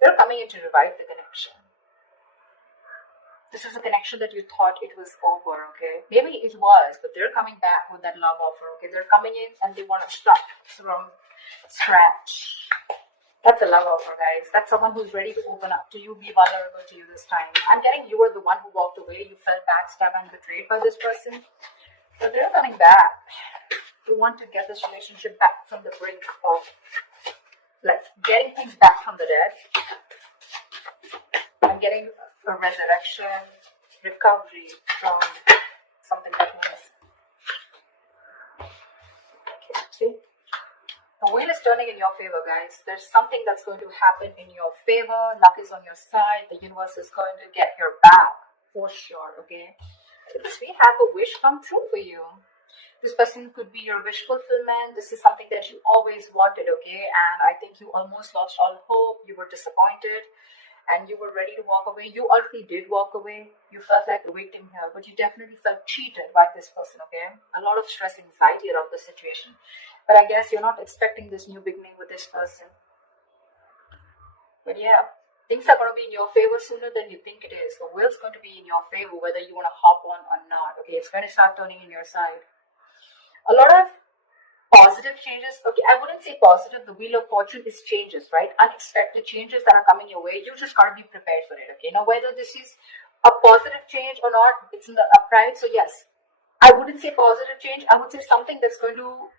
They're coming in to revive the connection. This is a connection that you thought it was over, okay? Maybe it was, but they're coming back with that love offer, okay? They're coming in and they want to start from scratch. That's a love offer, guys. That's someone who's ready to open up to you, be vulnerable to you this time. I'm getting you were the one who walked away. You felt backstabbed and betrayed by this person. But they're coming back. They want to get this relationship back from the brink of, like, getting things back from the dead. I'm getting a resurrection, recovery from something that was. Okay, see? The wheel is turning in your favor, guys. There's something that's going to happen in your favor. Luck is on your side. The universe is going to get your back for sure, okay? Because we have a wish come true for you. This person could be your wish fulfillment. This is something that you always wanted, okay? And I think you almost lost all hope. You were disappointed. And you were ready to walk away. You already did walk away. You felt like a victim here, but you definitely felt cheated by this person, okay? A lot of stress, anxiety around the situation. But I guess you're not expecting this new beginning with this person. But yeah, things are going to be in your favor sooner than you think it is. The wheel's going to be in your favor whether you want to hop on or not, okay? It's going to start turning in your side. A lot of positive changes. Okay, I wouldn't say positive. The wheel of fortune is changes, right? Unexpected changes that are coming your way. You just gotta be prepared for it, okay? Now, whether this is a positive change or not, it's in the upright. So yes, I wouldn't say positive change. I would say something that's going to,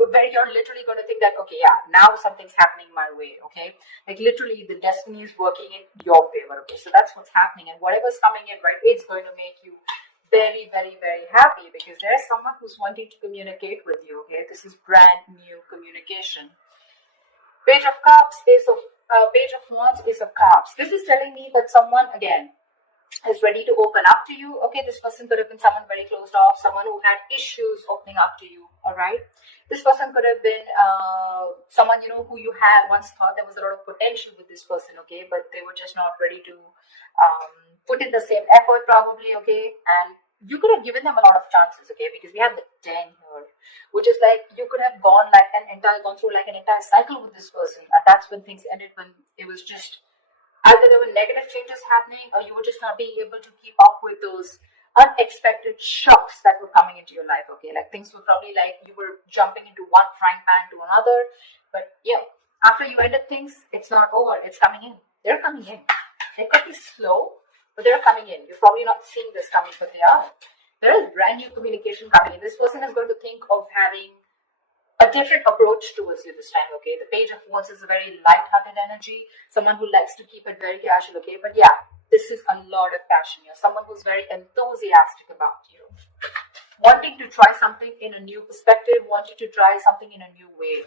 where you're literally going to think that, okay, yeah, now something's happening my way, okay? Like literally the destiny is working in your favor, okay? So that's what's happening. And whatever's coming in, right, it's going to make you very, very, very happy because there's someone who's wanting to communicate with you, okay? This is brand new communication. Page of Cups, Page of Wands, Ace of Cups. This is telling me that someone, again, is ready to open up to you. Okay, this person could have been someone very closed off, someone who had issues opening up to you, all right? This person could have been someone, you know, who you had once thought there was a lot of potential with this person, okay? But they were just not ready to put in the same effort probably, okay? And you could have given them a lot of chances, okay? Because we have the 10 here, which is like you could have gone through like an entire cycle with this person, and that's when things ended, when it was just either there were negative changes happening or you were just not being able to keep up with those unexpected shocks that were coming into your life, okay? Like things were probably like you were jumping into one frying pan to another, but yeah, after you ended things, it's not over, it's coming in. They're coming in. They could be slow, but they're coming in. You're probably not seeing this coming, but they are. There is brand new communication coming in. This person is going to think of having a different approach towards you this time, okay? The Page of Wands is a very light-hearted energy, someone who likes to keep it very casual, okay? But yeah, this is a lot of passion here. Someone who's very enthusiastic about you. Wanting to try something in a new perspective, wanting to try something in a new way.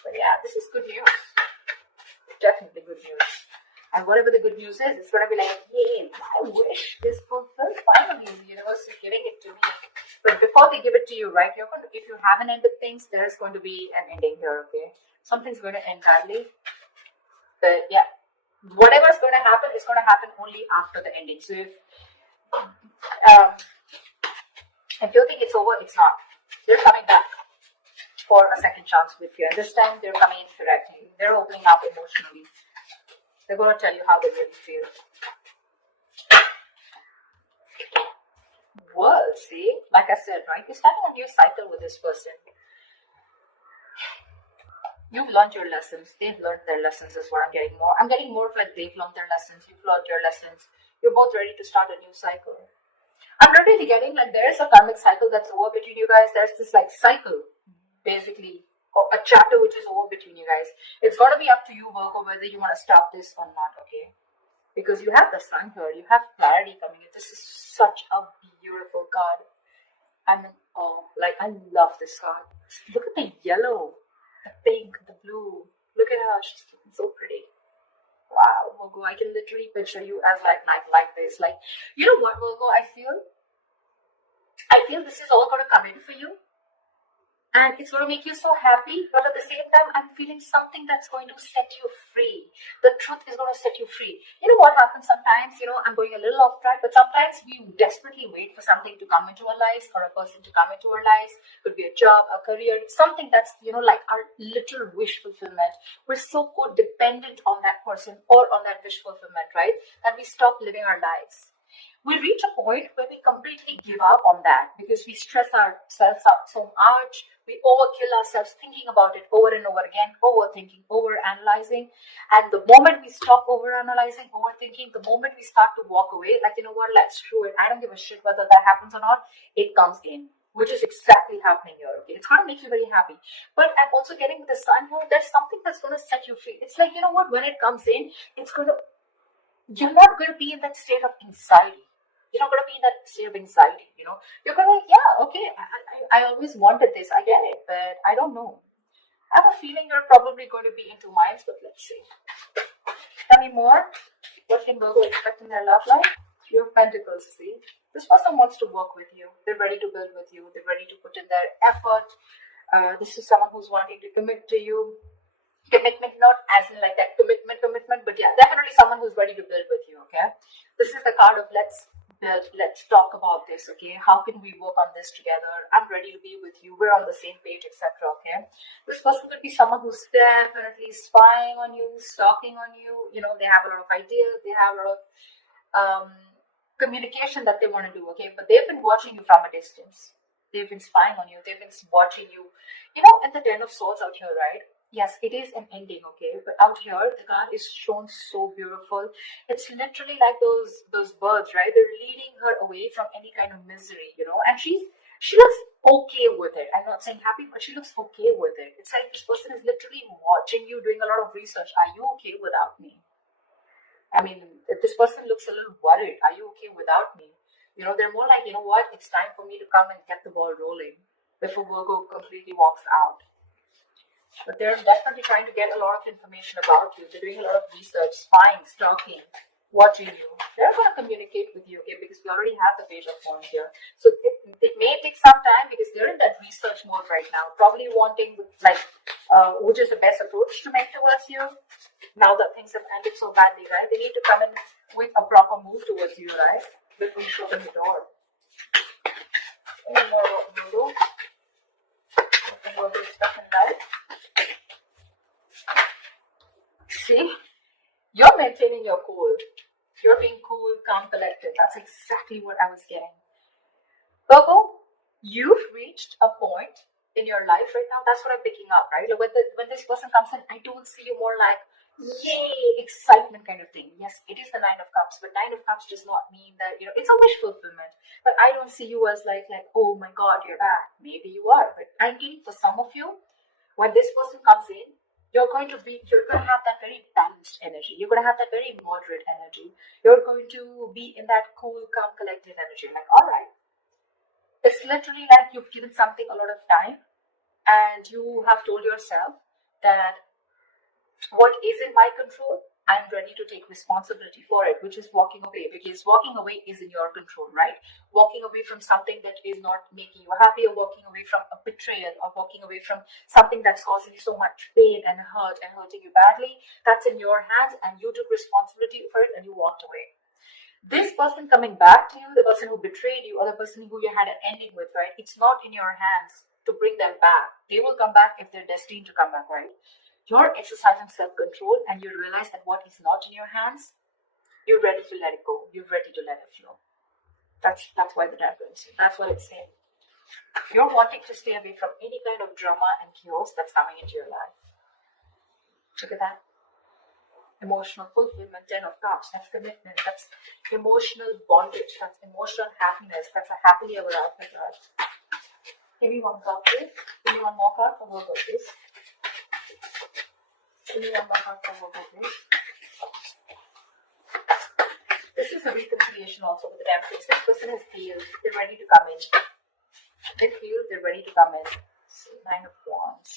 But yeah, this is good news. Definitely good news. And whatever the good news is, it's going to be like, hey, I wish this fulfilled. Finally, the universe is giving it to me. But before they give it to you, right, you're going to, if you haven't ended things, there's going to be an ending here, okay? Something's going to end badly. But yeah, whatever's going to happen is going to happen only after the ending. So if you think it's over, it's not. They're coming back for a second chance with you. And this time, they're coming in correctly. They're opening up emotionally. They're going to tell you how they really feel. World, see? Like I said, right? You're starting a new cycle with this person. You've learned your lessons. They've learned their lessons is what I'm getting more. I'm getting more of like they've learned their lessons. You've learned your lessons. You're both ready to start a new cycle. I'm not really getting like there's a karmic cycle that's over between you guys. There's this like cycle, basically. A chapter which is over between you guys. It's going to be up to you, Virgo, whether you want to stop this or not, okay? Because you have the sun here. You have clarity coming in. This is such a beautiful card. I mean, oh, like, I love this card. Look at the yellow, the pink, the blue. Look at her. She's looking so pretty. Wow, Virgo, I can literally picture you as like this. Like, you know what, Virgo, I feel this is all going to come in for you. and it's going to make you so happy, but at the same time I'm feeling something that's going to set you free. The truth is going to set you free. You know what happens sometimes, I'm going a little off track, but sometimes we desperately wait for something to come into our lives, or a person to come into our lives. Could be a job, a career, something that's like our little wish fulfillment. We're so codependent on that person or on that wish fulfillment, right, that we stop living our lives. We reach a point where we completely give up on that because we stress ourselves out so much. We overkill ourselves thinking about it over and over again, overthinking, overanalyzing. And the moment we stop overanalyzing, overthinking, the moment we start to walk away, like, what, let's screw it. I don't give a shit whether that happens or not. It comes in, which is exactly happening here. Okay, it's going to make you very happy. But I'm also getting with the sun here, there's something that's going to set you free. It's like, what, when it comes in, you're not going to be in that state of anxiety. You're not going to be in that state of anxiety, You're going to, yeah, okay, I always wanted this, I get it, but I don't know. I have a feeling you're probably going to be in two minds, but let's see. Tell me more. What can Virgo expect in their love life? Three of Pentacles, see? This person wants to work with you. They're ready to build with you. They're ready to put in their effort. This is someone who's wanting to commit to you. Commitment, not as in like that commitment, but yeah, definitely someone who's ready to build with you, okay? This is the card of let's build, let's talk about this, okay? How can we work on this together? I'm ready to be with you. We're on the same page, etc., okay? This person could be someone who's definitely spying on you, stalking on you. They have a lot of ideas. They have a lot of communication that they want to do, okay? But they've been watching you from a distance. They've been spying on you. They've been watching you. In the Ten of Swords out here, right? Yes, it is an ending, okay? But out here, the card is shown so beautiful. It's literally like those birds, right? They're leading her away from any kind of misery, And she looks okay with it. I'm not saying happy, but she looks okay with it. It's like this person is literally watching you, doing a lot of research. Are you okay without me? I mean, this person looks a little worried. Are you okay without me? They're more like, what? It's time for me to come and get the ball rolling before Virgo completely walks out. But they're definitely trying to get a lot of information about you. They're doing a lot of research, spying, stalking, watching you. They're going to communicate with you, okay, because we already have the Page of Wands here. So it may take some time because they're in that research mode right now, probably wanting, which is the best approach to make towards you. Now that things have ended so badly, right? They need to come in with a proper move towards you, right? Before you show them the door. Any more Voodoo? Anything more to expect in life? See? You're maintaining your cool. You're being cool, calm, collected. That's exactly what I was getting. Virgo, you've reached a point in your life right now. That's what I'm picking up, right? When this person comes in, I don't see you more like, yay, excitement kind of thing. Yes, it is the Nine of Cups, but Nine of Cups does not mean that, it's a wish fulfillment. But I don't see you as like, oh my God, you're back. Maybe you are. But I'm feeling for some of you, when this person comes in, you're going to have that very balanced energy. You're going to have that very moderate energy. You're going to be in that cool, calm, collected energy. Like, all right. It's literally like you've given something a lot of time and you have told yourself that what is in my control, I'm ready to take responsibility for it, which is walking away, because walking away is in your control, right? Walking away from something that is not making you happy, or walking away from a betrayal, or walking away from something that's causing you so much pain and hurt and hurting you badly, that's in your hands, and you took responsibility for it and you walked away. This person coming back to you, the person who betrayed you, or the person who you had an ending with, right? It's not in your hands to bring them back. They will come back if they're destined to come back, right? You're exercising self-control and you realize that what is not in your hands, you're ready to let it go. You're ready to let it flow. That's why the Temperance. That's what it's saying. You're wanting to stay away from any kind of drama and chaos that's coming into your life. Look at that. Emotional fulfillment, 10 of Cups. That's commitment. That's emotional bondage. That's emotional happiness. That's a happily ever after card. Give me one card, please. Give me one more card for Virgo, please. Give me one more card for Virgo, please. This is a reconciliation also with the Temperance. This person has healed. They're ready to come in. They've healed. They're ready to come in. So, 9 of Wands.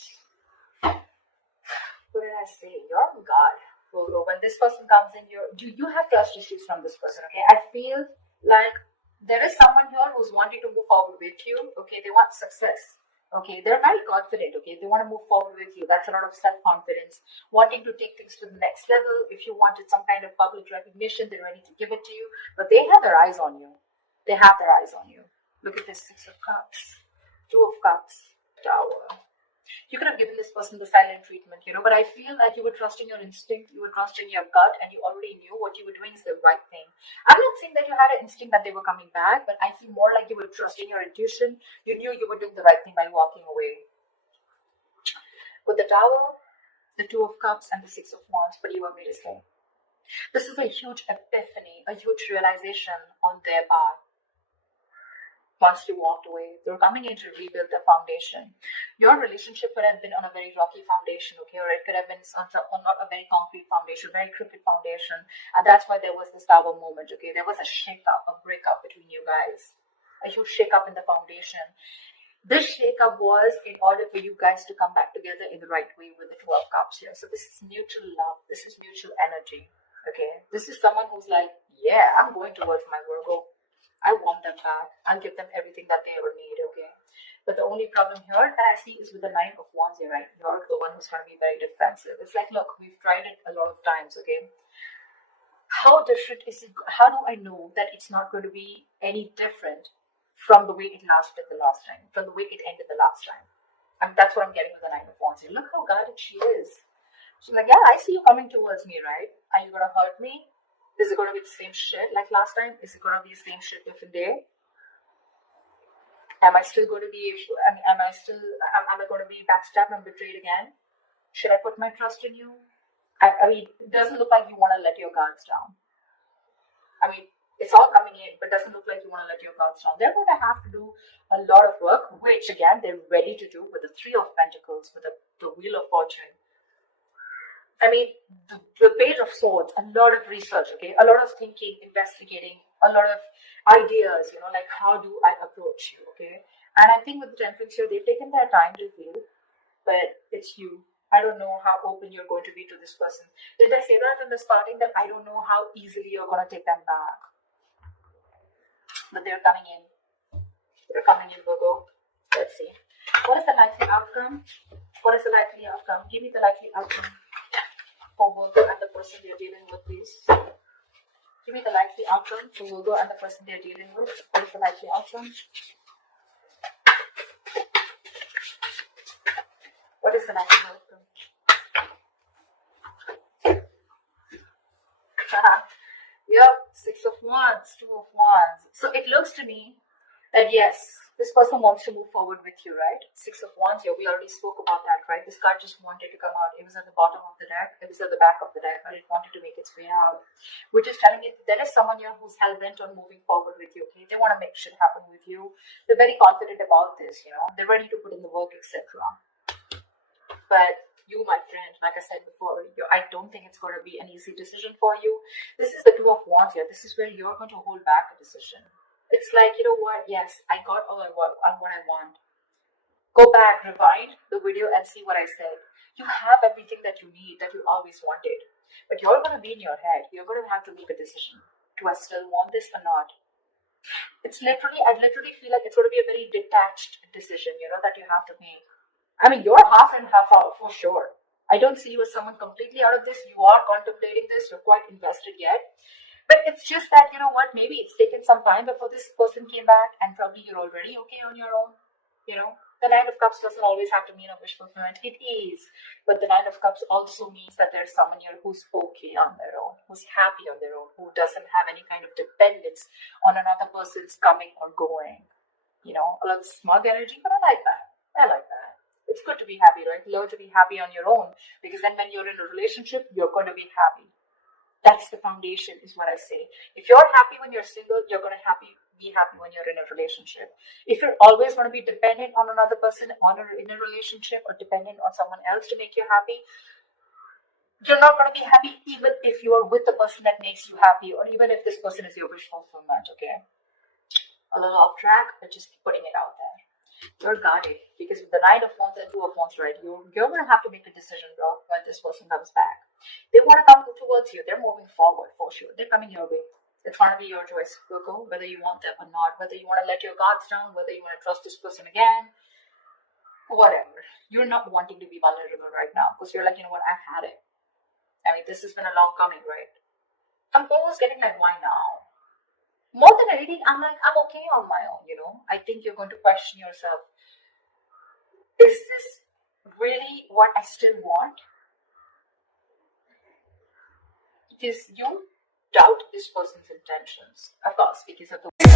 What did I say? You're on guard, Virgo. When this person comes in, you have trust issues from this person, okay? I feel like there is someone here who's wanting to move forward with you, okay? They want success, Okay, they're very confident. Okay, they want to move forward with you. That's a lot of self-confidence, wanting to take things to the next level. If you wanted some kind of public recognition, they're ready to give it to you. But they have their eyes on you. They have their eyes on you. Look at this Six of Cups, Two of Cups, Tower. You could have given this person the silent treatment, but I feel like you were trusting your instinct, you were trusting your gut, and you already knew what you were doing is the right thing. I'm not saying that you had an instinct that they were coming back, but I feel more like you were trusting your intuition. You knew you were doing the right thing by walking away. With the Tower, the Two of Cups, and the Six of Wands, what do you want me to say? This is a huge epiphany, a huge realization on their part. Once you walked away, they were coming in to rebuild the foundation. Your relationship could have been on a very rocky foundation, okay, or it could have been on not a very concrete foundation, very crooked foundation, and that's why there was this Tower moment, okay. There was a shake-up, a breakup between you guys, a huge shake-up in the foundation. This shake-up was in order for you guys to come back together in the right way with the 12 cups here. So this is mutual love, this is mutual energy, okay. This is someone who's like, yeah, I'm going towards my Virgo. I want them back. I'll give them everything that they ever need, okay? But the only problem here that I see is with the Nine of Wands here, right? You're the one who's going to be very defensive. It's like, look, we've tried it a lot of times, okay? How different is it? How do I know that it's not going to be any different from the way it lasted the last time, from the way it ended the last time? I mean, that's what I'm getting with the Nine of Wands here. Look how guarded she is. She's like, yeah, I see you coming towards me, right? Are you going to hurt me? Is it going to be the same shit like last time? Is it going to be the same shit different day? Am I still going to be, am I going to be backstabbed and betrayed again? Should I put my trust in you? I mean, it doesn't look like you want to let your guards down. I mean, it's all coming in, but it doesn't look like you want to let your guards down. They're going to have to do a lot of work, which again, they're ready to do with the Three of Pentacles, with the Wheel of Fortune. I mean, the Page of Swords, a lot of research, okay? A lot of thinking, investigating, a lot of ideas, like how do I approach you, okay? And I think with the Temperance here, they've taken their time to heal, but it's you. I don't know how open you're going to be to this person. Did I say that in the starting, that I don't know how easily you're going to take them back? But they're coming in. They're coming in, Virgo. Let's see. What is the likely outcome? What is the likely outcome? Give me the likely outcome for Virgo and the person they're dealing with, please. Give me the likely outcome for Virgo and the person they're dealing with. What is the likely outcome? What is the likely outcome? Yep, Six of Wands, Two of Wands. So it looks to me that yes, this person wants to move forward with you, right? Six of Wands here, we already spoke about that, right? This card just wanted to come out. It was at the bottom of the deck. It was at the back of the deck, but it wanted to make its way out. Which is telling you that there is someone here who's hell-bent on moving forward with you, okay? They want to make shit happen with you. They're very confident about this, They're ready to put in the work, etc. But you, my friend, like I said before, I don't think it's going to be an easy decision for you. This is the Two of Wands here. This is where you're going to hold back a decision. It's like, you know what? Yes, I got all what I want. Go back, rewind the video and see what I said. You have everything that you need, that you always wanted. But you're going to be in your head. You're going to have to make a decision. Do I still want this or not? I literally feel like it's going to be a very detached decision, that you have to make. I mean, you're half and half out for sure. I don't see you as someone completely out of this. You are contemplating this. You're quite invested yet. But it's just that, maybe it's taken some time before this person came back, and probably you're already okay on your own. The Nine of Cups doesn't always have to mean a wish fulfillment. It is. But the Nine of Cups also means that there's someone here who's okay on their own, who's happy on their own, who doesn't have any kind of dependence on another person's coming or going. A lot of smug energy, but I like that. It's good to be happy, right? Learn to be happy on your own, because then when you're in a relationship, you're going to be happy. That's the foundation, is what I say. If you're happy when you're single, you're going to be happy when you're in a relationship. If you're always going to be dependent on another person in a relationship, or dependent on someone else to make you happy, you're not going to be happy even if you are with the person that makes you happy, or even if this person is your wish fulfillment, okay? A little off track, but just putting it out there. You're guarded, because with the Nine of Wands and Two of Wands, right, you're going to have to make a decision, bro, when this person comes back. They want to come towards you. They're moving forward for sure. They're coming your way. It's going to be your choice, Virgo, whether you want them or not, whether you want to let your guards down, whether you want to trust this person again. whatever. You're not wanting to be vulnerable right now because you're like, you know what, I've had it. I mean, this has been a long coming, right? I'm almost getting like, why now? More than anything, I'm like, I'm okay on my own, you know? I think you're going to question yourself. Is this really what I still want? Because you doubt this person's intentions, of course, because of the